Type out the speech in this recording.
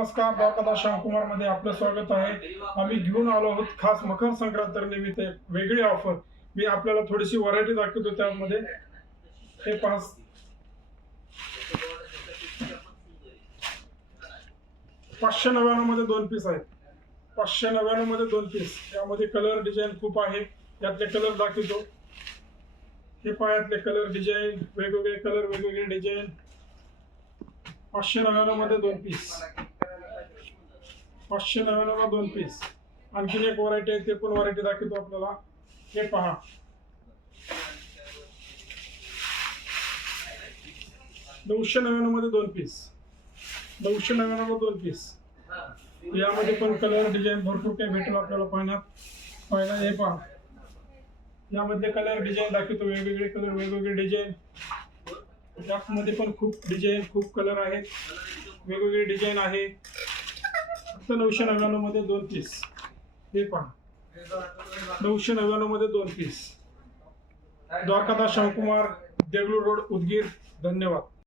नमस्कार द्वारकादास श्यामकुमारमध्ये आपलं स्वागत आहे. आम्ही घेऊन आलो आहोत खास मकर संक्रांत निमित्त एक वेगळी ऑफर मी आपल्याला थोडीशी व्हरायटी दाखवतो त्यामध्ये. हे पाच पाचशे नव्याण्णवमध्ये दोन पीस आहेत. पाचशे नव्याण्णवमध्ये दोन पीस यामध्ये कलर डिझाईन खूप आहे. यातले कलर दाखवतो. हे पायातले कलर डिझाईन वेगवेगळे कलर वेगवेगळे डिझाईन पाचशे नव्याण्णवमध्ये दोन पीस पाचशे नव्याण्णव दोन पीस आणखीन एक व्हरायटी आहे ते पण व्हरायटी दाखवतो आपल्याला. हे पहा. नऊशे नव्याण्णवमध्ये दोन पीस नऊशे नव्याण्णव दोन पीस यामध्ये पण कलर डिझाईन भरपूर काही भेटेल आपल्याला पाहण्यात. पाहायला हे पहा. यामध्ये कलर डिझाईन दाखवतो. वेगवेगळे कलर वेगवेगळे डिझाईन त्यामध्ये पण खूप डिझाईन खूप कलर आहेत. वेगवेगळे डिझाईन आहे. फक्त नऊशे नव्याण्णवमध्ये दोन पीस हे पहा. नऊशे नव्याण्णवमध्ये दोन पीस द्वारकादास शाहकुमार देगलूर रोड उदगीर धन्यवाद.